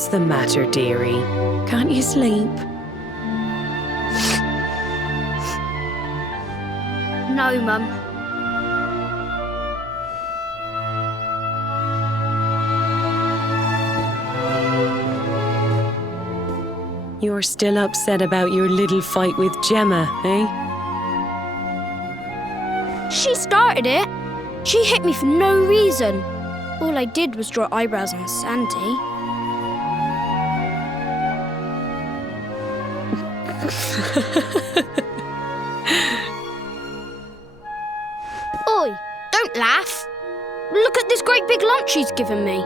What's the matter, dearie? Can't you sleep? No, Mum. You're still upset about your little fight with Gemma, eh? She started it. She hit me for no reason. All I did was draw eyebrows on Sandy. Oi, don't laugh. Look at this great big lunch she's given me.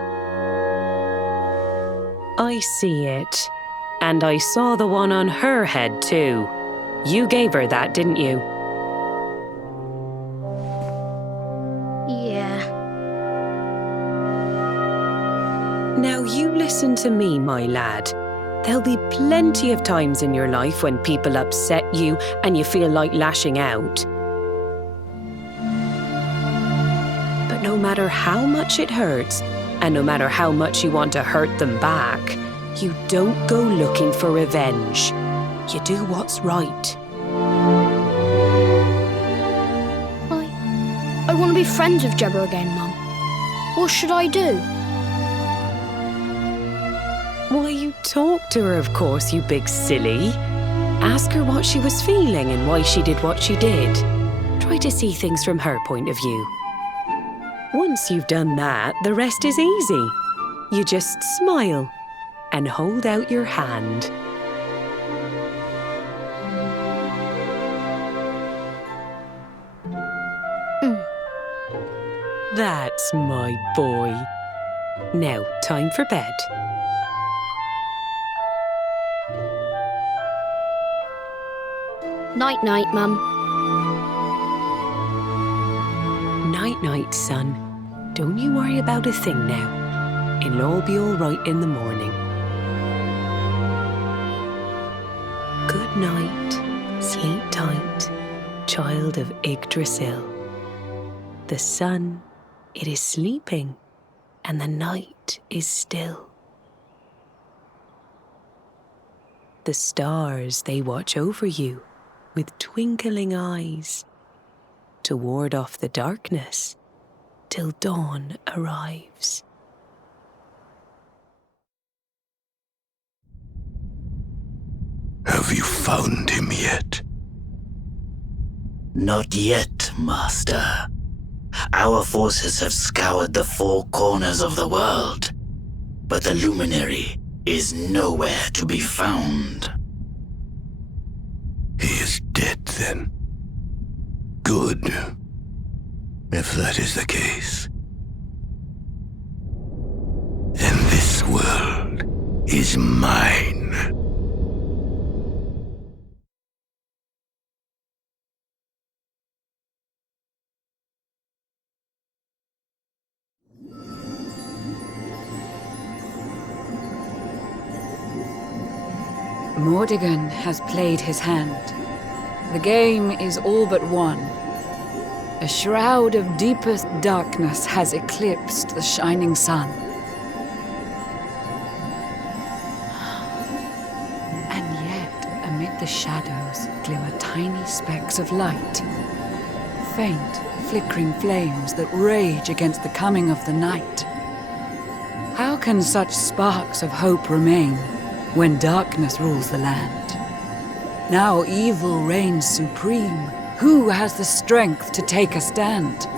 I see it. And I saw the one on her head too. You gave her that, didn't you? Yeah. Now you listen to me, my lad. There'll be plenty of times in your life when people upset you and you feel like lashing out. But no matter how much it hurts, and no matter how much you want to hurt them back, you don't go looking for revenge. You do what's right. I want to be friends with Gemma again, Mum. What should I do? Why, you talk to her, of course, you big silly. Ask her what she was feeling and why she did what she did. Try to see things from her point of view. Once you've done that, the rest is easy. You just smile and hold out your hand. That's my boy. Now, time for bed. Night-night, Mum. Night-night, son. Don't you worry about a thing now. It'll all be all right in the morning. Good night, sleep tight, child of Yggdrasil. The sun, it is sleeping, and the night is still. The stars, they watch over you with twinkling eyes to ward off the darkness till dawn arrives. Have you found him yet? Not yet, Master. Our forces have scoured the four corners of the world, but the luminary is nowhere to be found. He is dead, then. Good. If that is the case, then this world is mine. Mordigan has played his hand. The game is all but won. A shroud of deepest darkness has eclipsed the shining sun. And yet, amid the shadows glimmer tiny specks of light. Faint, flickering flames that rage against the coming of the night. How can such sparks of hope remain when darkness rules the land? Now evil reigns supreme. Who has the strength to take a stand?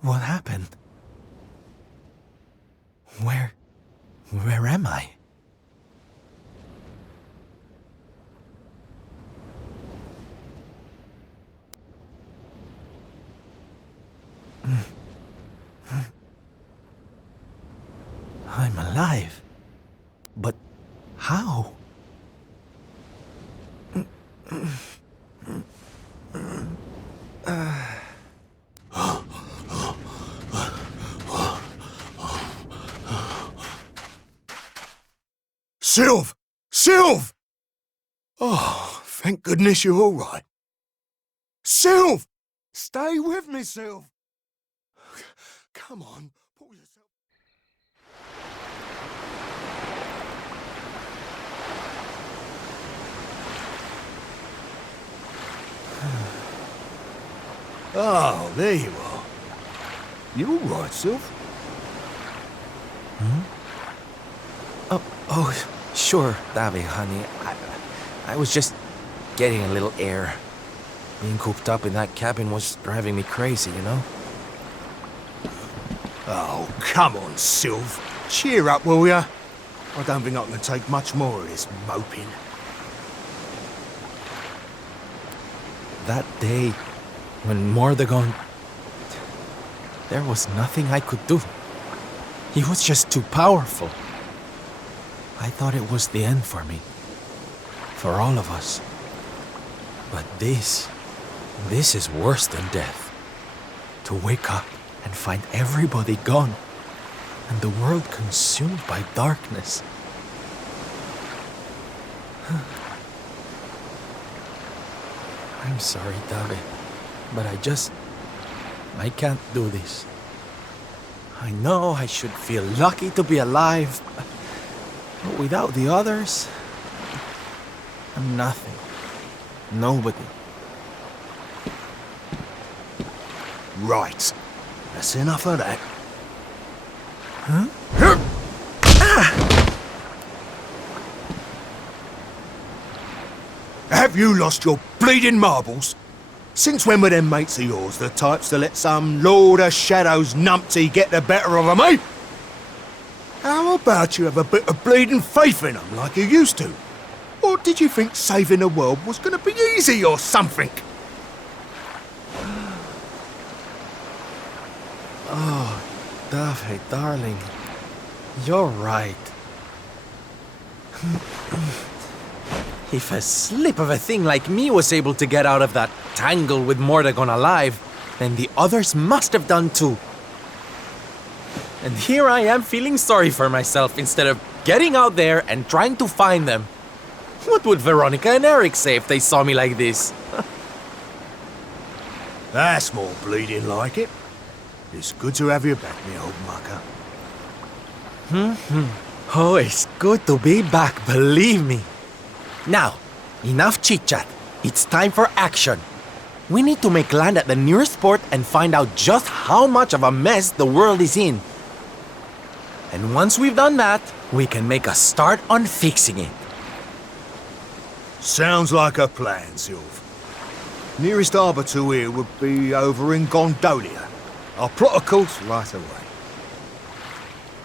What happened? Where am I? I'm alive. But how? Sylv! Sylv! Oh, thank goodness you're all right. Sylv! Stay with me, Sylv! Come on, pull yourself... Oh, there you are. You all right, Sylv? Oh, sure, Davy, honey. I was just getting a little air. Being cooped up in that cabin was driving me crazy, you know? Oh, come on, Sylv. Cheer up, will ya? I don't think I can take much more of this moping. That day, when Mordegon... There was nothing I could do. He was just too powerful. I thought it was the end for me. For all of us. But this is worse than death. To wake up and find everybody gone, and the world consumed by darkness. I'm sorry, David, but I can't do this. I know I should feel lucky to be alive, but without the others, I'm nothing. Nobody. Right. That's enough of that. Have you lost your bleeding marbles? Since when were them mates of yours the types to let some Lord of Shadows numpty get the better of 'em, eh? How about you have a bit of bleeding faith in 'em like you used to? Or did you think saving the world was gonna be easy or something? Oh, David, darling, you're right. If a slip of a thing like me was able to get out of that tangle with Mordegon alive, then the others must have done too. And here I am feeling sorry for myself instead of getting out there and trying to find them. What would Veronica and Eric say if they saw me like this? That's more bleeding like it. It's good to have you back, me old mucker. Oh, it's good to be back, believe me. Now, enough chit-chat. It's time for action. We need to make land at the nearest port and find out just how much of a mess the world is in. And once we've done that, we can make a start on fixing it. Sounds like a plan, Sylv. Nearest harbour to here would be over in Gondolia. I'll plot a course right away.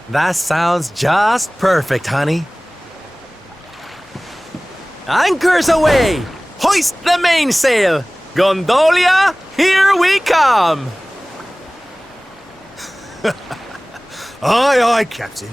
That sounds just perfect, honey. Anchors away! Hoist the mainsail! Gondolia, here we come! Aye, aye, Captain.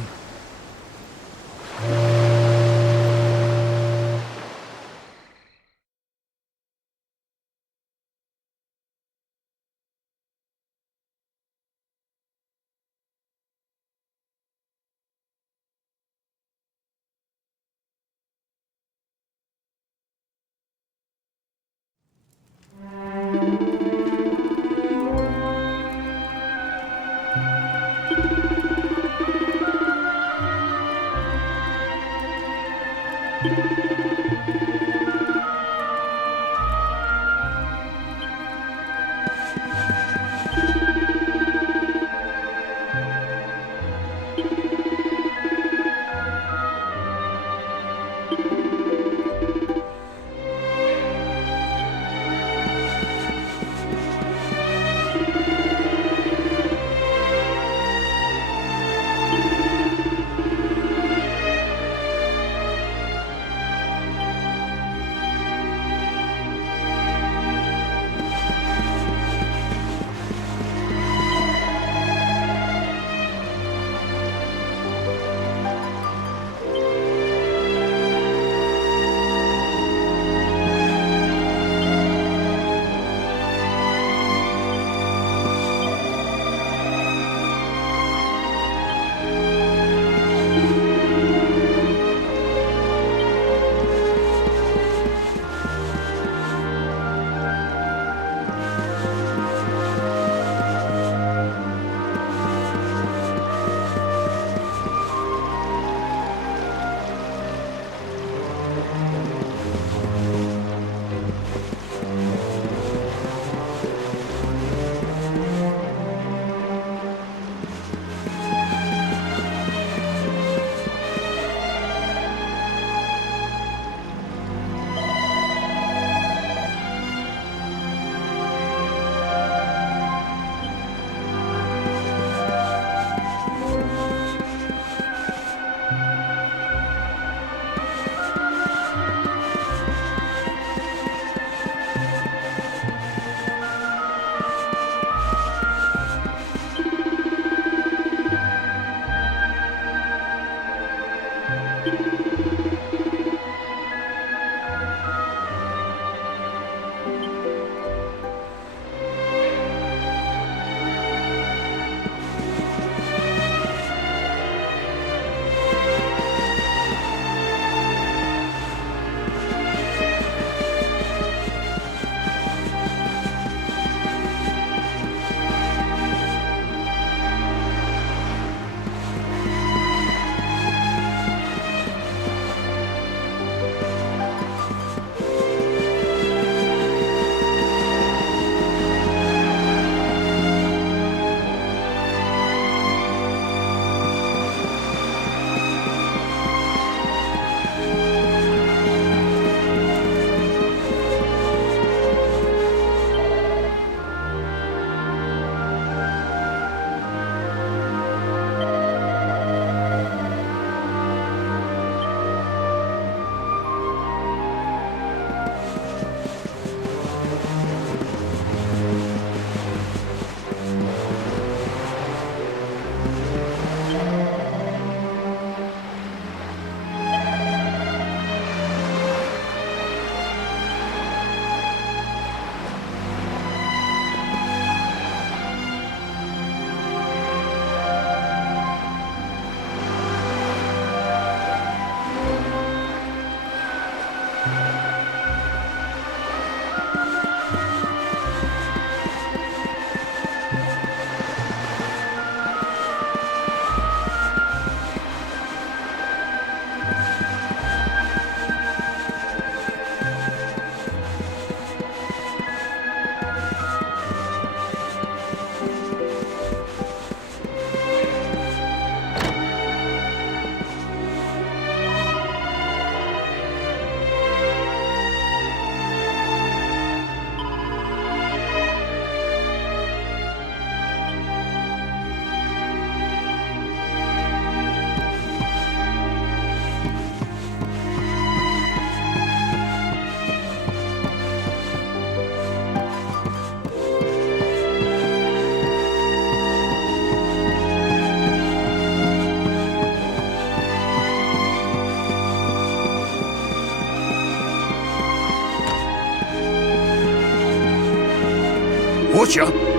Gotcha.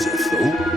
There's a thought.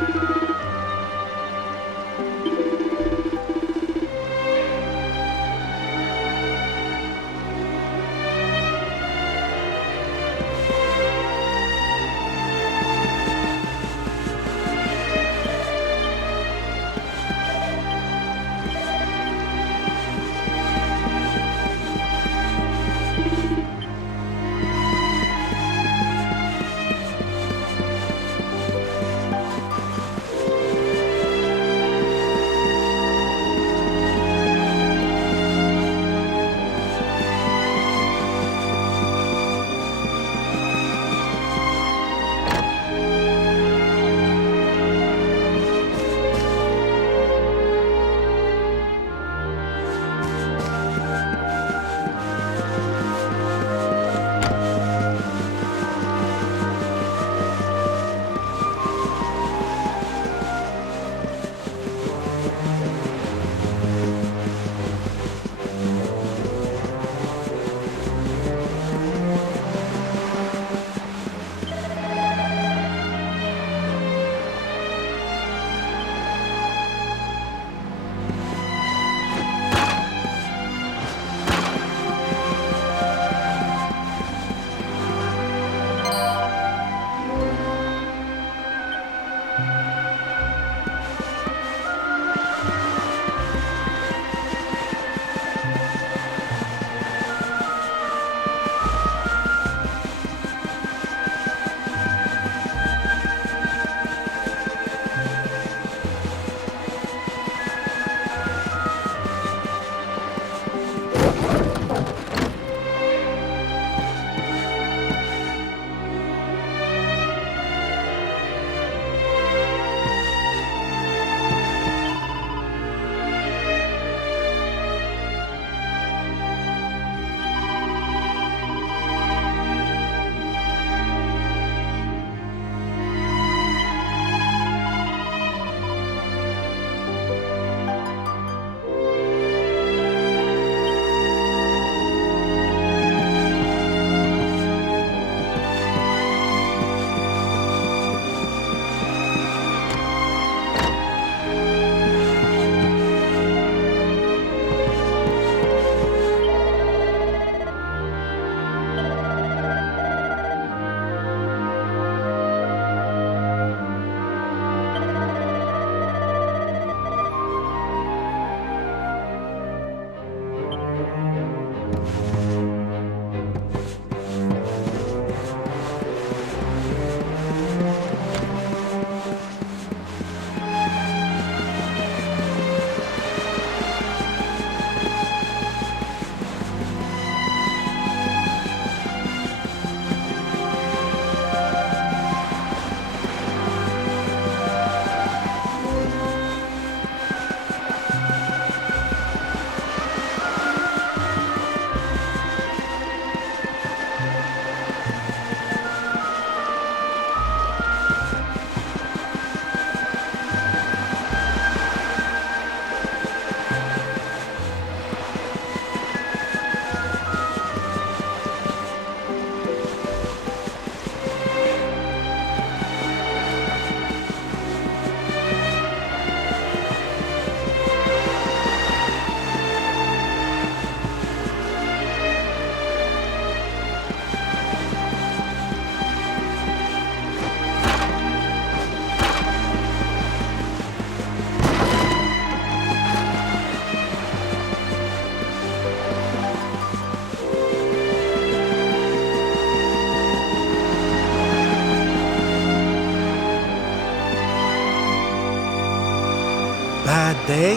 Bad day?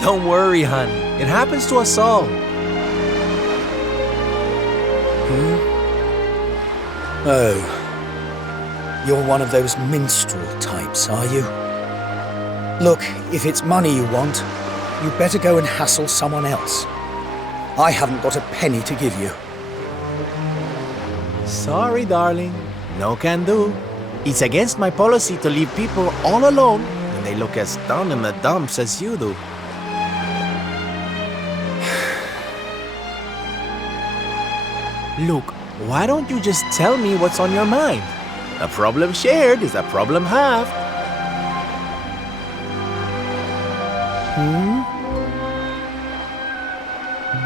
Don't worry, honey. It happens to us all. Oh. You're one of those minstrel types, are you? Look, if it's money you want, you'd better go and hassle someone else. I haven't got a penny to give you. Sorry, darling. No can do. It's against my policy to leave people all alone when they look as down in the dumps as you do. Look, why don't you just tell me what's on your mind? A problem shared is a problem halved.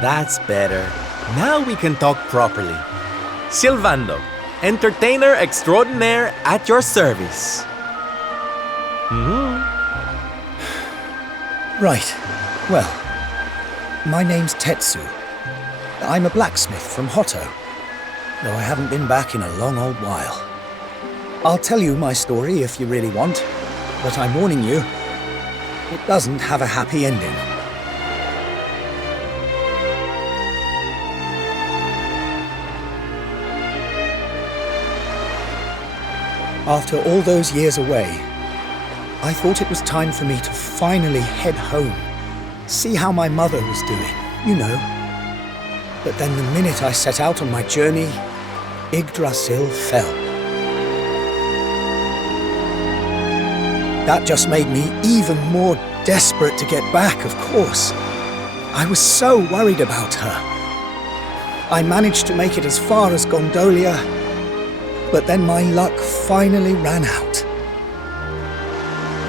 That's better. Now we can talk properly. Sylvando, entertainer extraordinaire at your service. Right. Well, my name's Tetsu. I'm a blacksmith from Hotto, though I haven't been back in a long old while. I'll tell you my story if you really want, but I'm warning you, it doesn't have a happy ending. After all those years away, I thought it was time for me to finally head home, see how my mother was doing, you know. But then the minute I set out on my journey, Yggdrasil fell. That just made me even more desperate to get back, of course. I was so worried about her. I managed to make it as far as Gondolia, but then my luck finally ran out.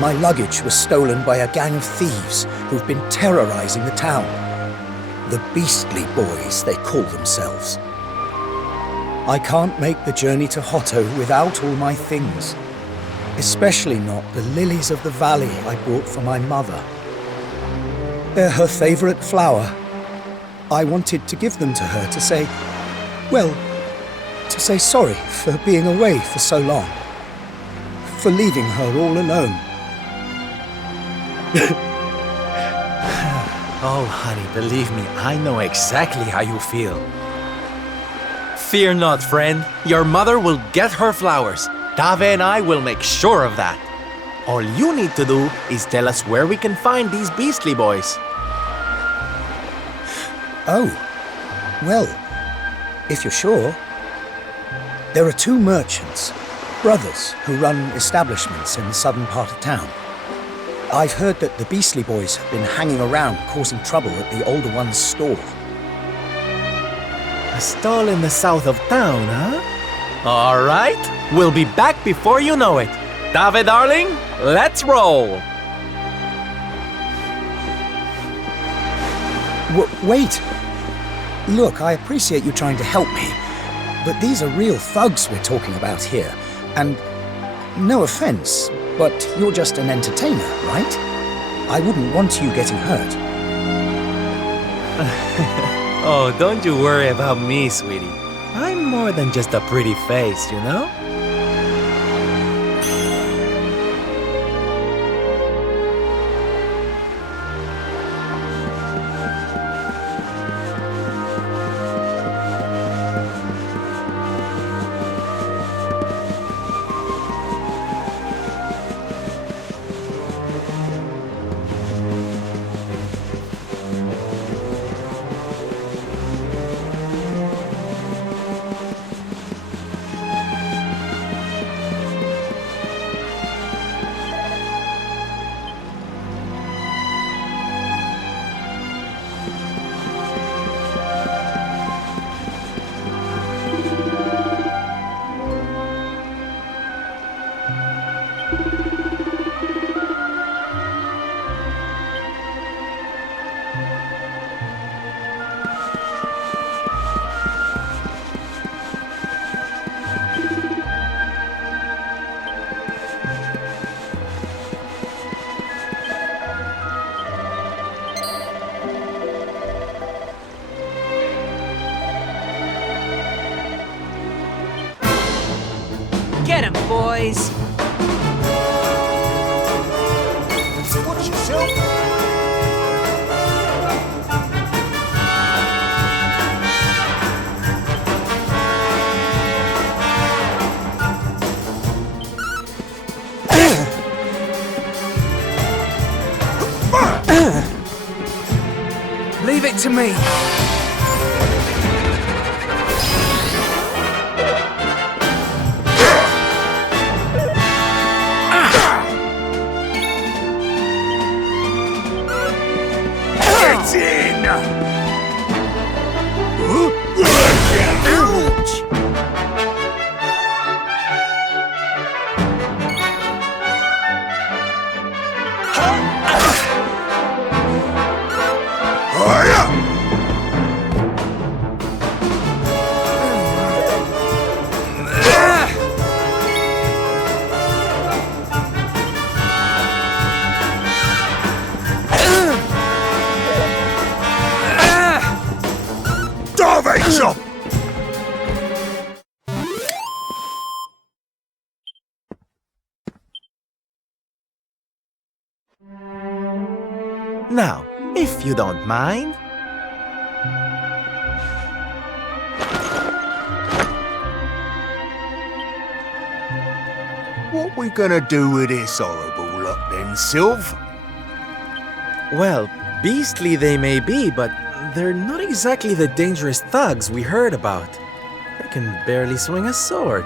My luggage was stolen by a gang of thieves who've been terrorizing the town. The Beastly Boys, they call themselves. I can't make the journey to Hotto without all my things, especially not the lilies of the valley I brought for my mother. They're her favorite flower. I wanted to give them to her to say, well, to say sorry for being away for so long, for leaving her all alone. Oh, honey, believe me, I know exactly how you feel. Fear not, friend. Your mother will get her flowers. Dave and I will make sure of that. All you need to do is tell us where we can find these Beastly Boys. Oh, well, if you're sure. There are two merchants, brothers, who run establishments in the southern part of town. I've heard that the Beastly Boys have been hanging around causing trouble at the older one's stall. A stall in the south of town, huh? All right, we'll be back before you know it. Dave, darling, let's roll. Wait. Look, I appreciate you trying to help me, but these are real thugs we're talking about here, and no offense, but you're just an entertainer, right? I wouldn't want you getting hurt. Oh, don't you worry about me, sweetie. I'm more than just a pretty face, you know? Get 'em, boys! Watch yourself. Leave it to me! Get in! Ouch! Now, if you don't mind. What we gonna do with this horrible lot then, Sylv? Well, beastly they may be, but they're not exactly the dangerous thugs we heard about. They can barely swing a sword.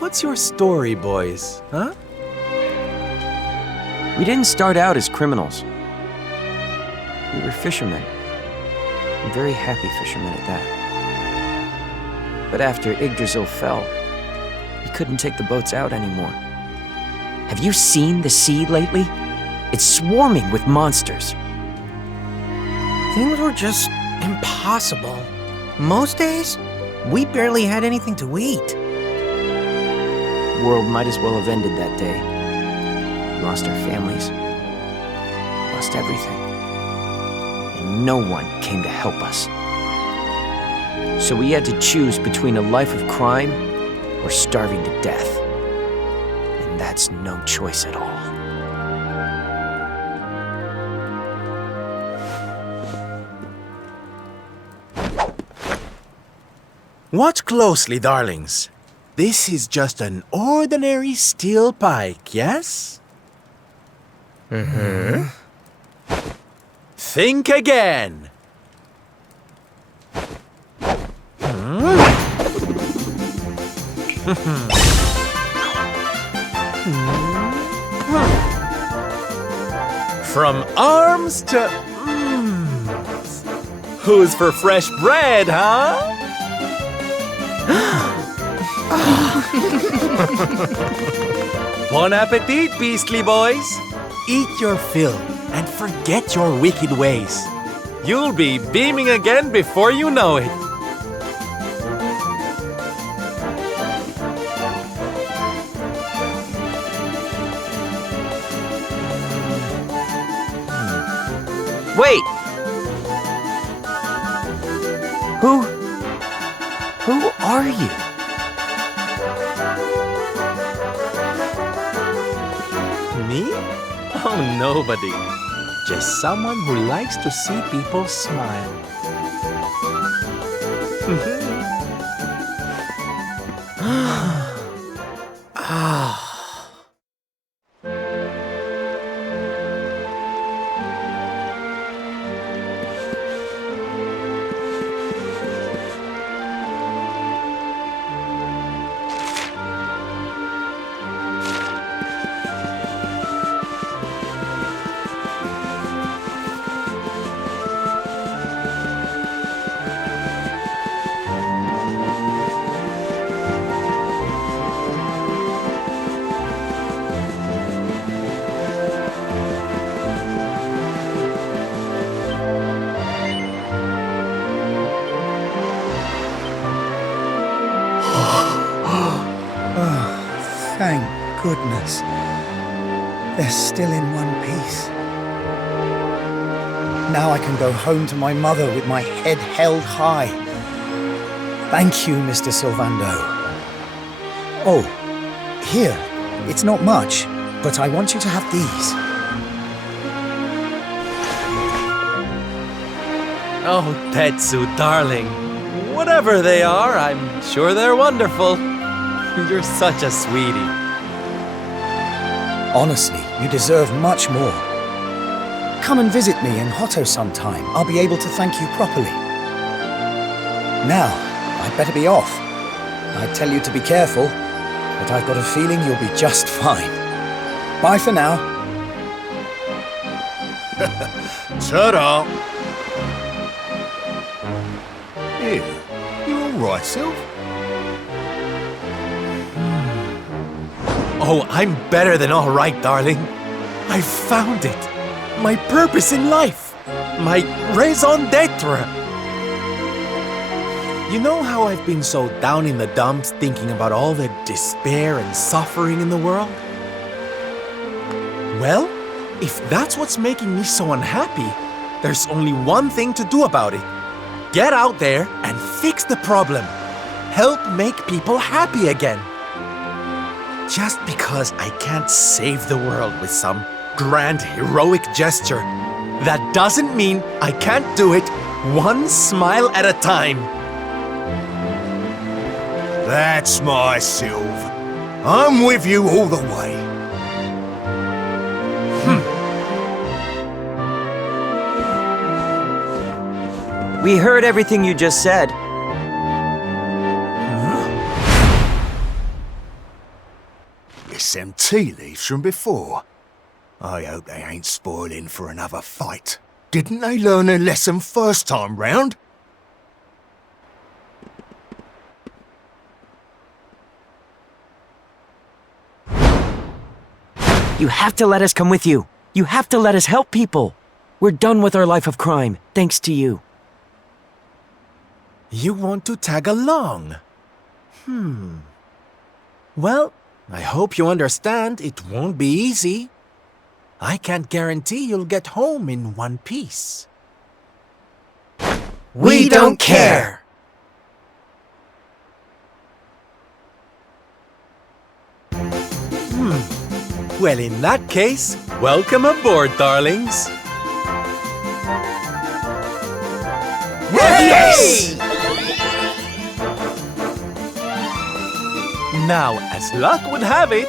What's your story, boys, huh? We didn't start out as criminals. We were fishermen. And very happy fishermen at that. But after Yggdrasil fell, we couldn't take the boats out anymore. Have you seen the sea lately? It's swarming with monsters. Things were just impossible. Most days, we barely had anything to eat. The world might as well have ended that day. We lost our families, lost everything. And no one came to help us. So we had to choose between a life of crime or starving to death. And that's no choice at all. Watch closely, darlings. This is just an ordinary steel pike, yes? Mm-hmm. Think again. From arms to... Who's for fresh bread, huh? Bon appetit, beastly boys! Eat your fill and forget your wicked ways. You'll be beaming again before you know it. Wait! Who are you? Me? Oh, nobody. Just someone who likes to see people smile. Thank goodness. They're still in one piece. Now I can go home to my mother with my head held high. Thank you, Mr. Sylvando. Oh, here. It's not much, but I want you to have these. Oh, Tetsu, darling. Whatever they are, I'm sure they're wonderful. You're such a sweetie. Honestly, you deserve much more. Come and visit me in Hotto sometime. I'll be able to thank you properly. Now, I'd better be off. I'd tell you to be careful, but I've got a feeling you'll be just fine. Bye for now. Ta-da! Here, you all right, Sylv? Oh, I'm better than all right, darling. I found it. My purpose in life. My raison d'etre. You know how I've been so down in the dumps thinking about all the despair and suffering in the world? Well, if that's what's making me so unhappy, there's only one thing to do about it. Get out there and fix the problem. Help make people happy again. Just because I can't save the world with some grand heroic gesture that doesn't mean I can't do it one smile at a time. That's my Sylv. I'm with you all the way. We heard everything you just said. It's them tea leaves from before. I hope they ain't spoiling for another fight. Didn't they learn their lesson first time round? You have to let us come with you. You have to let us help people. We're done with our life of crime, thanks to you. You want to tag along? Well, I hope you understand it won't be easy. I can't guarantee you'll get home in one piece. We don't care! Well, in that case, welcome aboard, darlings. Yes! Now, as luck would have it,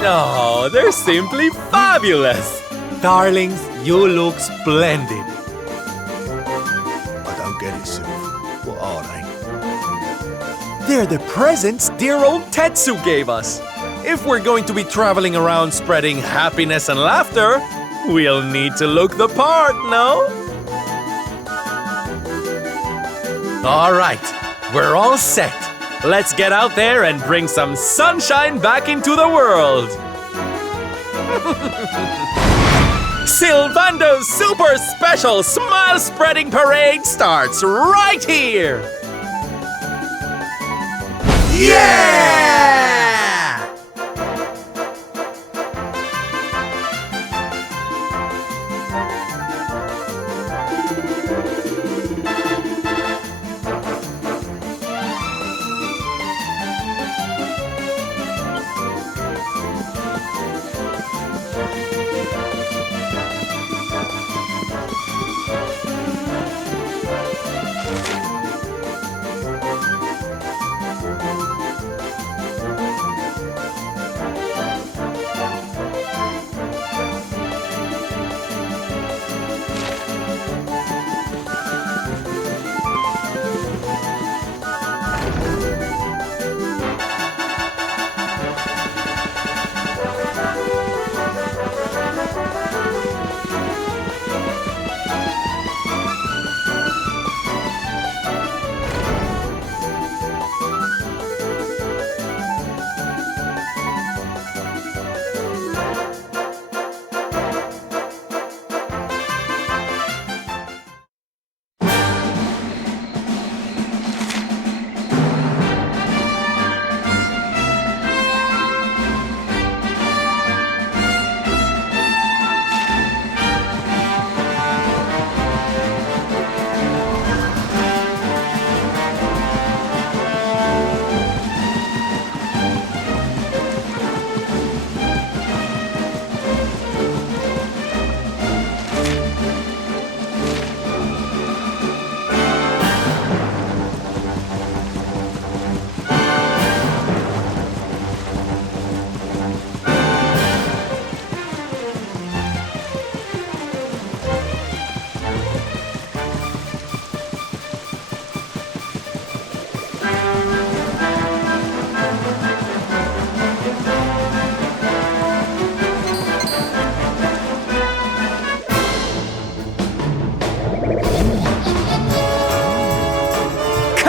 Oh, they're simply fabulous! Darlings, you look splendid. I don't get it, Sylv. What are they? They're the presents dear old Tetsu gave us. If we're going to be traveling around spreading happiness and laughter, we'll need to look the part, no? All right, we're all set. Let's get out there and bring some sunshine back into the world. Sylvandos Super Special Smile Spreading Parade starts right here. Yeah!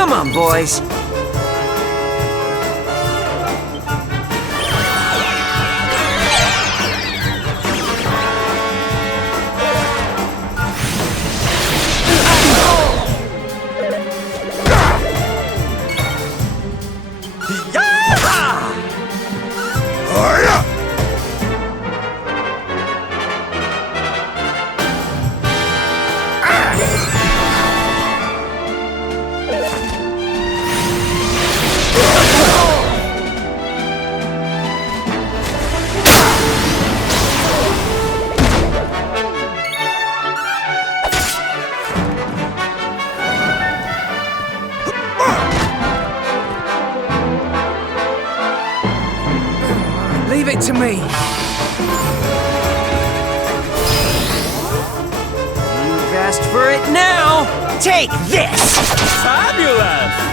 Come on, boys. it to me. You've asked for it now. Take this! Fabulous!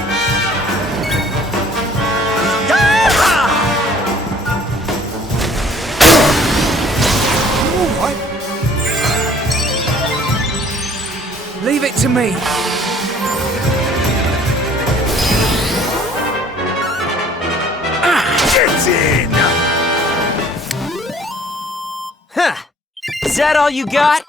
Leave it to me. Get in! Huh. Is that all you got?